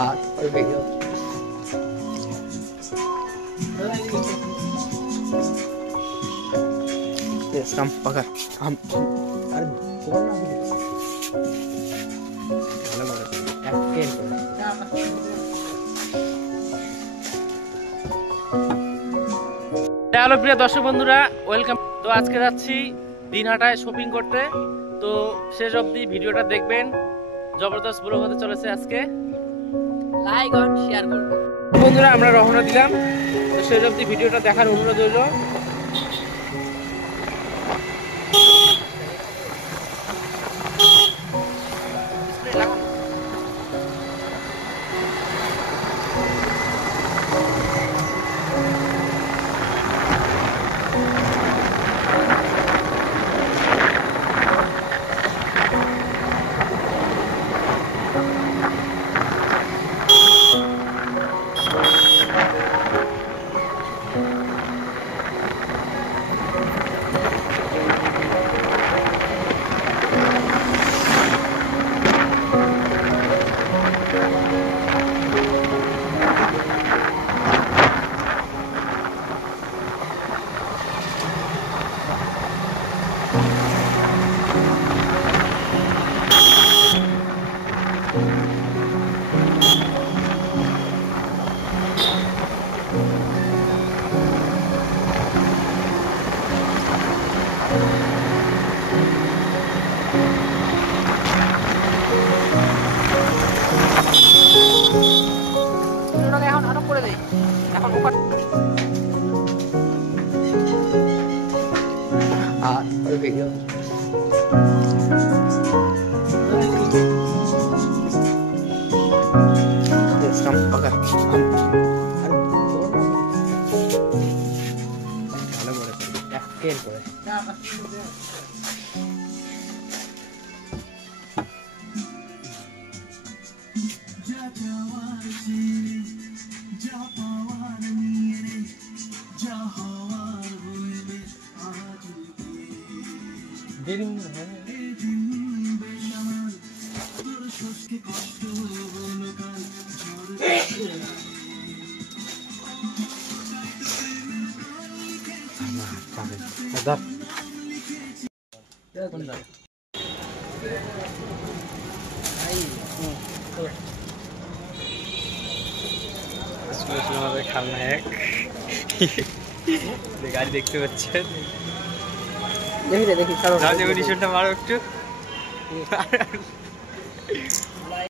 और वीडियो ये हम पकड़ हम अरे बोल ना ভালো করে অ্যাক্টিং করে হ্যালো প্রিয় দর্শক বন্ধুরা, ওয়েলকাম। তো আজকে যাচ্ছি দিনহাটায় শপিং করতে। তো শেষ অবধি ভিডিওটা দেখবেন, জবরদস্ত ব্লগ হতে চলেছে আজকে। লাইক আর শেয়ার করবেন। বন্ধুরা আমরা রওনা দিলাম, তো শেষ অবধি ভিডিওটা দেখার অনুরোধ রইল। এখন আরো করে দেই, এখন উপর और वीडियो ये हम पकड़ हम अरे बोल ना ভালো করে অ্যাক্টিং করে আমাদের খালনায়ক গাড়ি দেখতে পাচ্ছেন। দেখি মারো একটু।